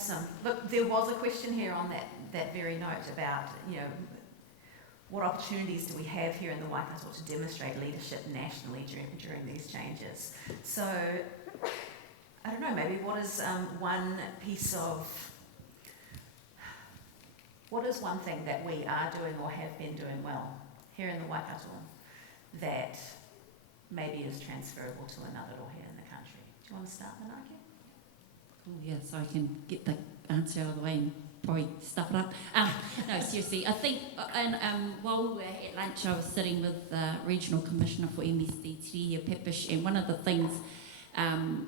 Awesome. Look, there was a question here on that very note about, what opportunities do we have here in the Waikato to demonstrate leadership nationally during these changes? So, I don't know, maybe what is one thing that we are doing or have been doing well here in the Waikato that maybe is transferable to another or here in the country? Do you want to start, Manaaki? Oh yeah, so I can get the answer out of the way and probably stuff it up. No, seriously, I think, and while we were at lunch, I was sitting with the Regional Commissioner for MSD, Tirihia Pepish, and one of the things, and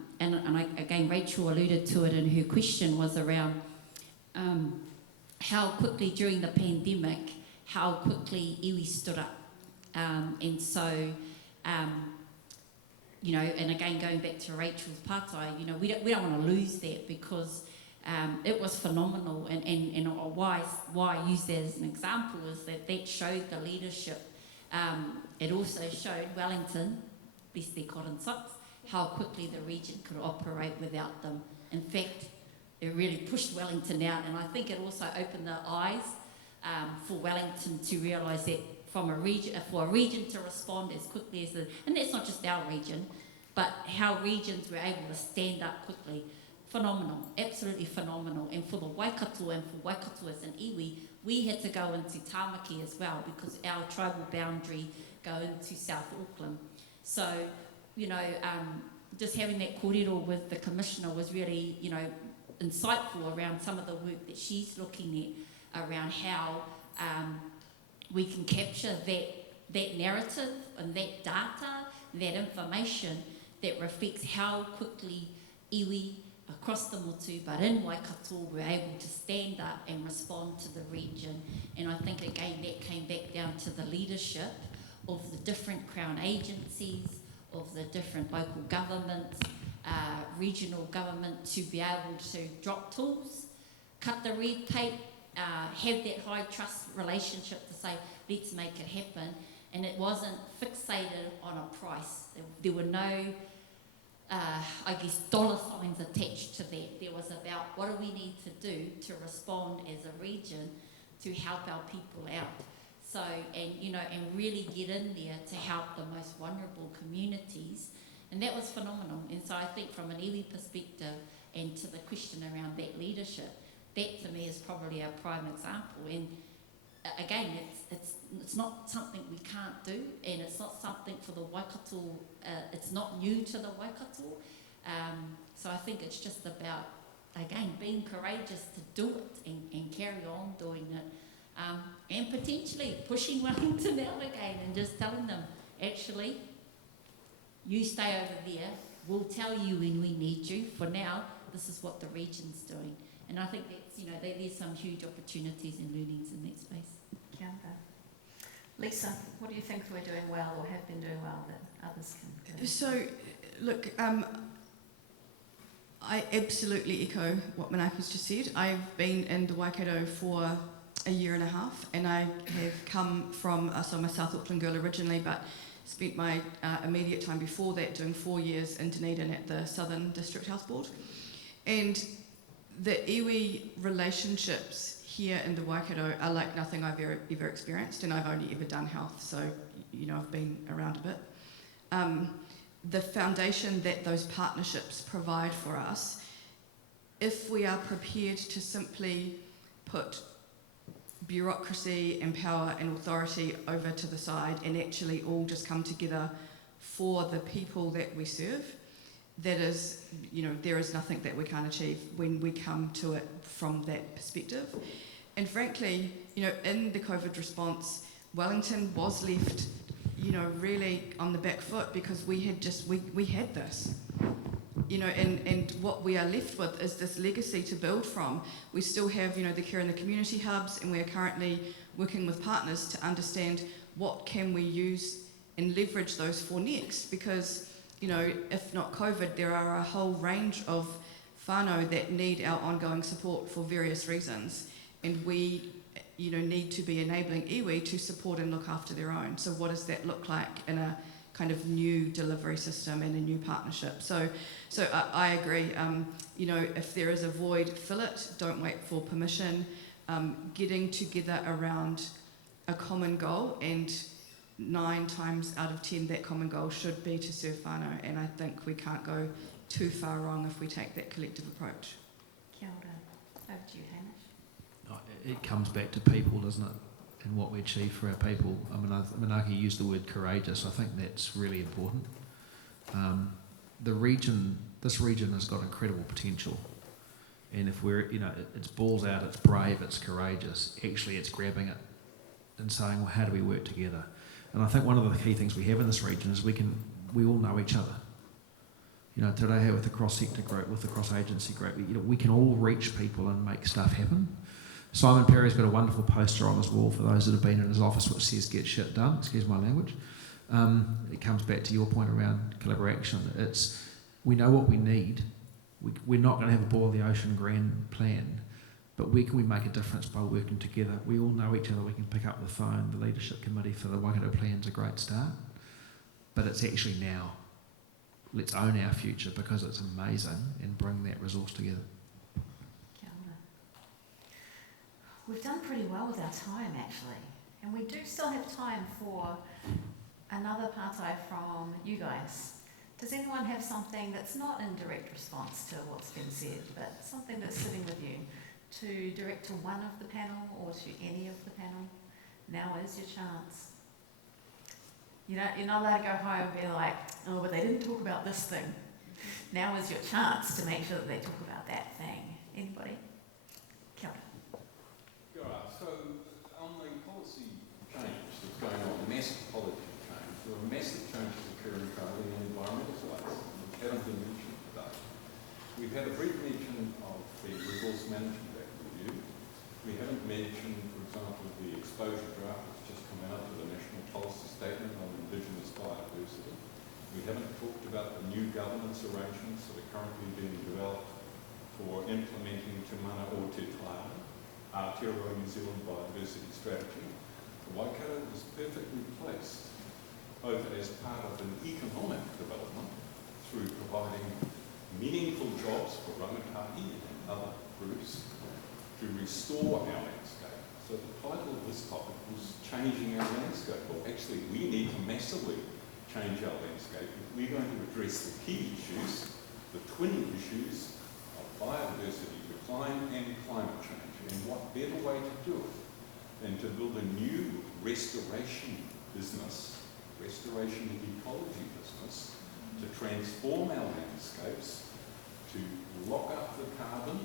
again, Rachel alluded to it in her question, was around how quickly during the pandemic, how quickly iwi stood up. And so, and again, going back to Rachel's pātai, we don't want to lose that, because it was phenomenal, and why I use that as an example is that showed the leadership. It also showed Wellington, bless their cotton socks, how quickly the region could operate without them. In fact, it really pushed Wellington out, and I think it also opened the eyes for Wellington to realise that for a region to respond as quickly as and that's not just our region, but how regions were able to stand up quickly. Phenomenal, absolutely phenomenal. And for the Waikato and for Waikatoas and iwi, we had to go into Tāmaki as well, because our tribal boundary go into South Auckland. So, just having that kōrero with the Commissioner was really, insightful around some of the work that she's looking at around how we can capture that narrative and that data, that information that reflects how quickly iwi across the motu, but in Waikato, were able to stand up and respond to the region. And I think, again, that came back down to the leadership of the different Crown agencies, of the different local governments, regional government, to be able to drop tools, cut the red tape, have that high trust relationship to say, let's make it happen. And it wasn't fixated on a price. There were no dollar signs attached to that. There was about what do we need to do to respond as a region to help our people out. So, and really get in there to help the most vulnerable communities. And that was phenomenal. And so I think from an iwi perspective, and to the question around that leadership, that to me is probably our prime example. And again, it's not something we can't do, and it's not something for the Waikato, it's not new to the Waikato. So I think it's just about, again, being courageous to do it and carry on doing it. And potentially pushing Wellington out again and just telling them, actually, you stay over there, we'll tell you when we need you. For now, this is what the region's doing. And I think that's, there's some huge opportunities and learnings in that space. Kia ora. Lisa, what do you think we're doing well or have been doing well that others can do? So, look, I absolutely echo what Manaaki's just said. I've been in the Waikato for a year and a half, and I have come from, so I'm a South Auckland girl originally, but spent my immediate time before that doing 4 years in Dunedin at the Southern District Health Board. And the iwi relationships here in the Waikato are like nothing I've ever experienced, and I've only ever done health, so I've been around a bit. The foundation that those partnerships provide for us, if we are prepared to simply put bureaucracy and power and authority over to the side and actually all just come together for the people that we serve, that is, there is nothing that we can't achieve when we come to it from that perspective. And frankly, in the COVID response, Wellington was left, really on the back foot, because we had this, and what we are left with is this legacy to build from. We still have, the care in the community hubs, and we are currently working with partners to understand what can we use and leverage those for next, because if not COVID, there are a whole range of whānau that need our ongoing support for various reasons, and we need to be enabling iwi to support and look after their own. So what does that look like in a kind of new delivery system and a new partnership. So I agree. You know, if there is a void, fill it. Don't wait for permission. Getting together around a common goal, and 9 times out of 10 that common goal should be to serve whānau, and I think we can't go too far wrong if we take that collective approach. Kia ora. Over to you, Hamish. It comes back to people, doesn't it, and what we achieve for our people. I mean, Manaaki used the word courageous. I think that's really important. This region has got incredible potential, and if we're, you know, it's balls out, it's brave, it's courageous. Actually, it's grabbing it and saying, well, how do we work together? And I think one of the key things we have in this region is we all know each other. You know, today with the cross-sector group, with the cross-agency group, you know, we can all reach people and make stuff happen. Simon Perry's got a wonderful poster on his wall for those that have been in his office which says "Get shit done." Excuse my language. It comes back to your point around collaboration. It's, we know what we need. We're not going to have a boil the ocean grand plan, but where can we make a difference by working together? We all know each other. We can pick up the phone. The leadership committee for the Waikato Plan's a great start, but it's actually now. Let's own our future because it's amazing and bring that resource together. Kia ora. We've done pretty well with our time, actually, and we do still have time for another partai from you guys. Does anyone have something that's not in direct response to what's been said, but something that's sitting with you to direct to one of the panel or to any of the panel? Now is your chance. You're not allowed to go home and be like, oh, but they didn't talk about this thing. Now is your chance to make sure that they talk about that thing. Anybody? Kia ora. Kia ora. So on the policy change that's going on, massive policy change, there are massive changes occurring currently in environmental space, which haven't been mentioned today. We've had a brief mention of the Resource Management Act review. We haven't mentioned, for example, the exposure draft that's just come out of the National Policy Statement on Indigenous biodiversity. We haven't talked about the new governance arrangements that are currently being developed for implementing Te Mana o Te Tāra, Aotearoa New Zealand Biodiversity Strategy. Waikato is perfectly placed, both as part of an economic development through providing meaningful jobs for rangatahi and other groups, to restore our landscape. So the title of this topic was Changing Our Landscape. Well, actually, we need to massively change our landscape if we're going to address the key issues, the twin issues of biodiversity decline and climate change. And what better way to do it than to build a new restoration business, restoration ecology business, to transform our landscapes, to lock up the carbon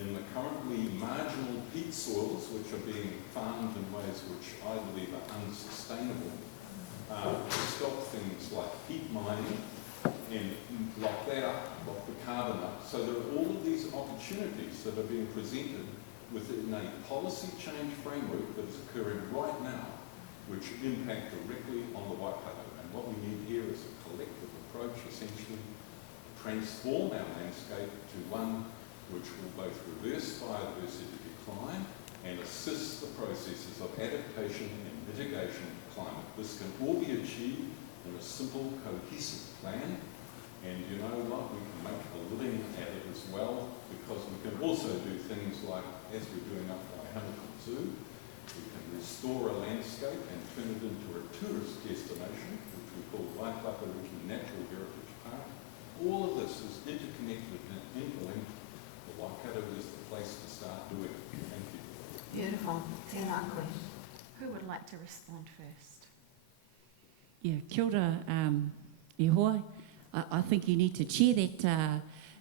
in the currently marginal peat soils which are being farmed in ways which I believe are unsustainable, to stop things like peat mining and lock that up, lock the carbon up. So there are all of these opportunities that are being presented within a policy change framework that is occurring right now, which impact directly on the Waikato. And what we need here is a collective approach, essentially, to transform our landscape to one which will both reverse biodiversity decline and assist the processes of adaptation and mitigation of climate. This can all be achieved in a simple, cohesive plan, and you know what, we can make a living at it as well, because we can also do things like, as we're doing up by Hamilton Zoo, we can restore a landscape and turn it into a tourist destination, which we call Waikato Natural Heritage Park. All of this is interconnected and interlinked. Waikato is the place to start doing it. Thank you. Beautiful. Tēnā koe. Who would like to respond first? Yeah, kia ora, e hoa. I think you need to chair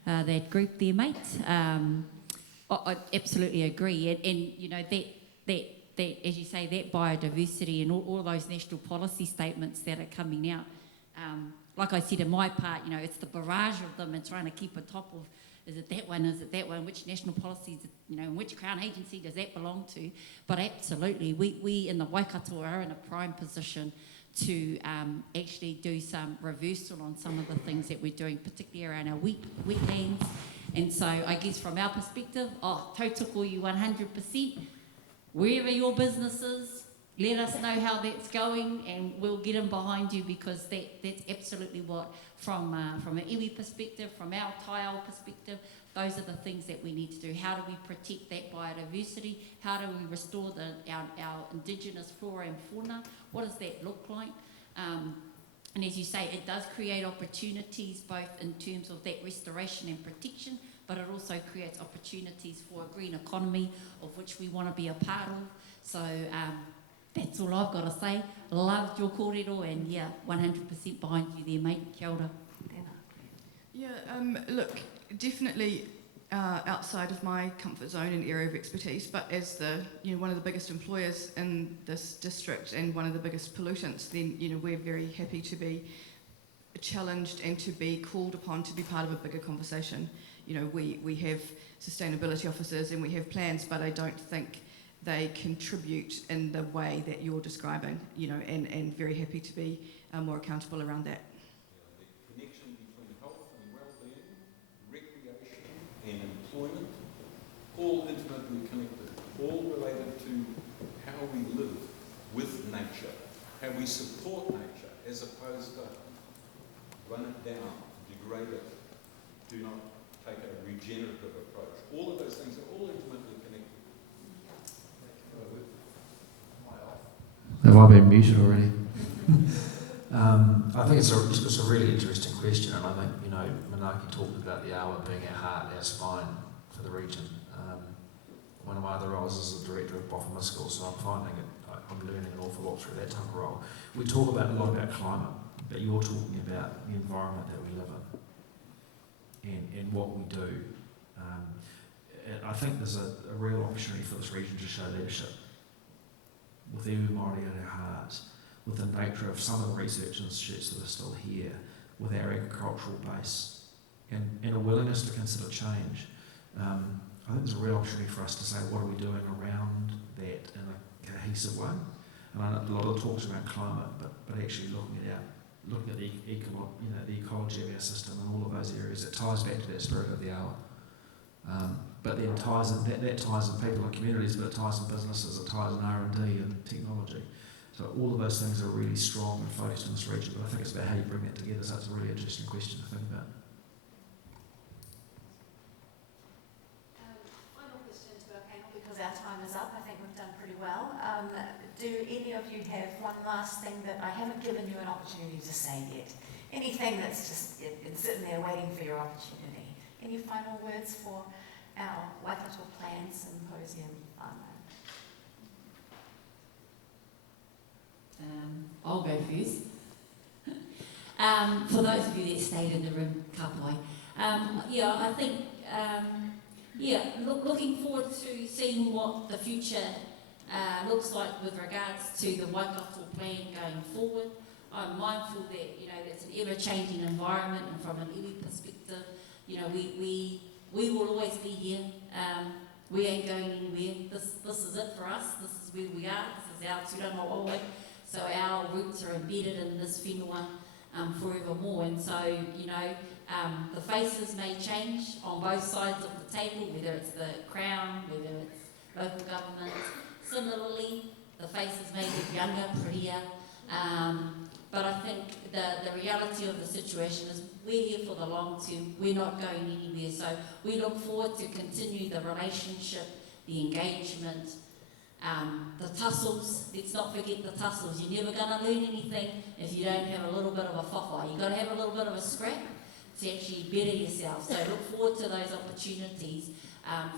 that group there, mate. I absolutely agree, and you know that as you say, that biodiversity and all those national policy statements that are coming out. Like I said in my part, you know, it's the barrage of them and trying to keep on top of. Is it that one? Is it that one? Which national policies, you know, which Crown agency does that belong to? But absolutely, we in the Waikato are in a prime position to actually do some reversal on some of the things that we're doing, particularly around our wetlands. And so I guess from our perspective, tautoko you 100%, wherever your business is, let us know how that's going, and we'll get in behind you, because that's absolutely what, from an iwi perspective, from our taiao perspective, those are the things that we need to do. How do we protect that biodiversity? How do we restore our indigenous flora and fauna? What does that look like? And as you say, it does create opportunities both in terms of that restoration and protection, but it also creates opportunities for a green economy of which we want to be a part of. So that's all I've got to say. Loved your kōrero, and yeah, 100% behind you there, mate. Kia ora. Yeah, look, definitely outside of my comfort zone and area of expertise, but as one of the biggest employers in this district and one of the biggest pollutants, then we're very happy to be challenged and to be called upon to be part of a bigger conversation. We have sustainability officers and we have plans, but I don't think they contribute in the way that you're describing, and very happy to be more accountable around that. The connection between health and well-being, recreation and employment, all intimately connected, all related to how we live with nature, how we support nature, as opposed to run it down, degrade it, do not take a regenerative approach. All of those things are all intimately connected. Have I been muted already? I think it's a really interesting question, and I think Manaaki talked about the awa being our heart, our spine for the region. One of my other roles is the director of Boffa School, so I'm learning an awful lot through that type of role. We talk a lot about climate, but you're talking about the environment that we live in and what we do. I think there's a real opportunity for this region to show leadership with iwi Māori at our heart, with the nature of some of the research institutes that are still here, with our agricultural base, and a willingness to consider change. I think there's a real opportunity for us to say, what are we doing around that in a cohesive way? And I know a lot of talks around climate, but actually looking at the ecology of our system and all of those areas, it ties back to that spirit of the hour. But then that ties in people and communities, but it ties in businesses, it ties in R&D and technology. So all of those things are really strong and focused in this region, but I think it's about how you bring that together, so it's a really interesting question to think about. Final question to our panel, because our time is up. I think we've done pretty well. Do any of you have one last thing that I haven't given you an opportunity to say yet? Anything that's just sitting there waiting for your opportunity? Any final words for our Waikato Plan Symposium whānau? I'll go first. For those of you that stayed in the room, ka pai. I think, looking forward to seeing what the future looks like with regards to the Waikato Plan going forward. I'm mindful that, it's an ever-changing environment, and from an iwi perspective, we will always be here. We ain't going anywhere. This is it for us. This is where we are. This is our tūranga wawe. So our roots are embedded in this whenua forevermore. And so, the faces may change on both sides of the table, whether it's the Crown, whether it's local government. Similarly, the faces may get younger, prettier. But I think the reality of the situation is we're here for the long term. We're not going anywhere. So we look forward to continue the relationship, the engagement, the tussles. Let's not forget the tussles. You're never going to learn anything if you don't have a little bit of a whawhai. You've got to have a little bit of a scrap to actually better yourself. So look forward to those opportunities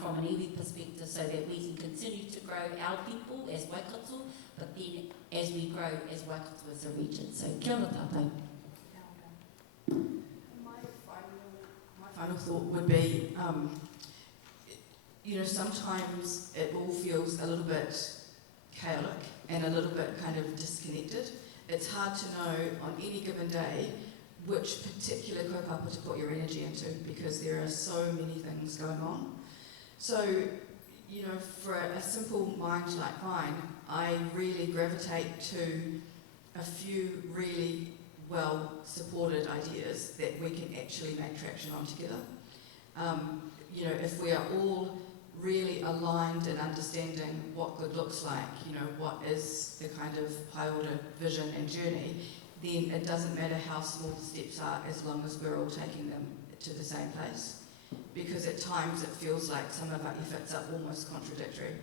from an iwi perspective, so that we can continue to grow our people as Waikato, but then as we grow as Waikato as a region. So kia ora tātou. My final thought would be, sometimes it all feels a little bit chaotic and a little bit kind of disconnected. It's hard to know on any given day which particular kaupapa to put your energy into, because there are so many things going on. So, for a simple mind like mine, I really gravitate to a few really well-supported ideas that we can actually make traction on together. If we are all really aligned in understanding what good looks like, you know, what is the kind of high order vision and journey, then it doesn't matter how small the steps are as long as we're all taking them to the same place. Because at times it feels like some of our efforts are almost contradictory.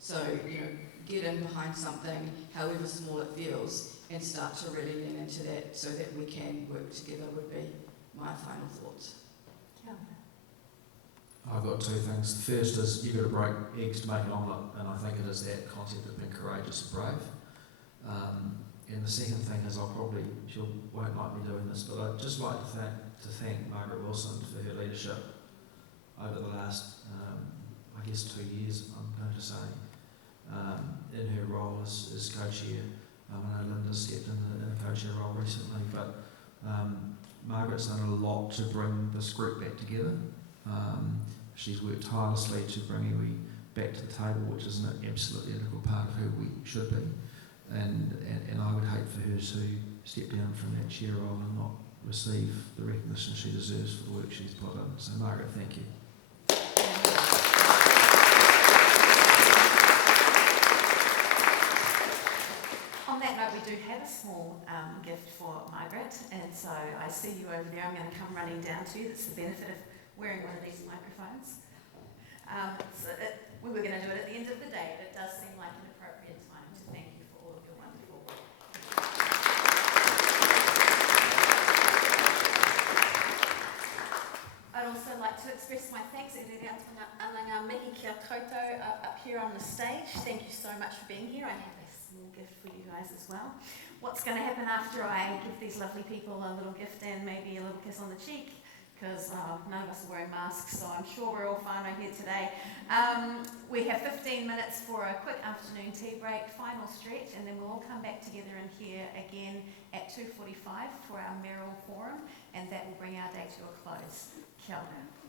So, you know, get in behind something, however small it feels, and start to really lean into that so that we can work together would be my final thoughts. I've got two things. The first is you've got to break eggs to make an omelette, and I think it is that concept of being courageous and brave. And the second thing is she won't like me doing this, but I'd just like to thank Margaret Wilson for her leadership over the last, 2 years, I'm going to say, in her role as co-chair. I know Linda stepped in a co-chair role recently, but Margaret's done a lot to bring this group back together. She's worked tirelessly to bring iwi back to the table, which is an absolutely integral part of who we should be. And I would hate for her to step down from that chair role and not receive the recognition she deserves for the work she's put in. So Margaret, thank you. On that note, we do have a small gift for Margaret, and so I see you over there. I'm going to come running down to you. That's the benefit of wearing one of these microphones. We were going to do it at the end of the day, but it does seem like an appropriate time to thank you for all of your wonderful work. I'd also like to express my thanks to Mihi kia koutou up here on the stage. Thank you so much for being here. I have a small gift for you guys as well. What's going to happen after I give these lovely people a little gift and maybe a little kiss on the cheek? Because none of us are wearing masks, so I'm sure we're all fine over here today. We have 15 minutes for a quick afternoon tea break, final stretch, and then we'll all come back together in here again at 2:45 for our Merrill Forum, and that will bring our day to a close. Kia ora.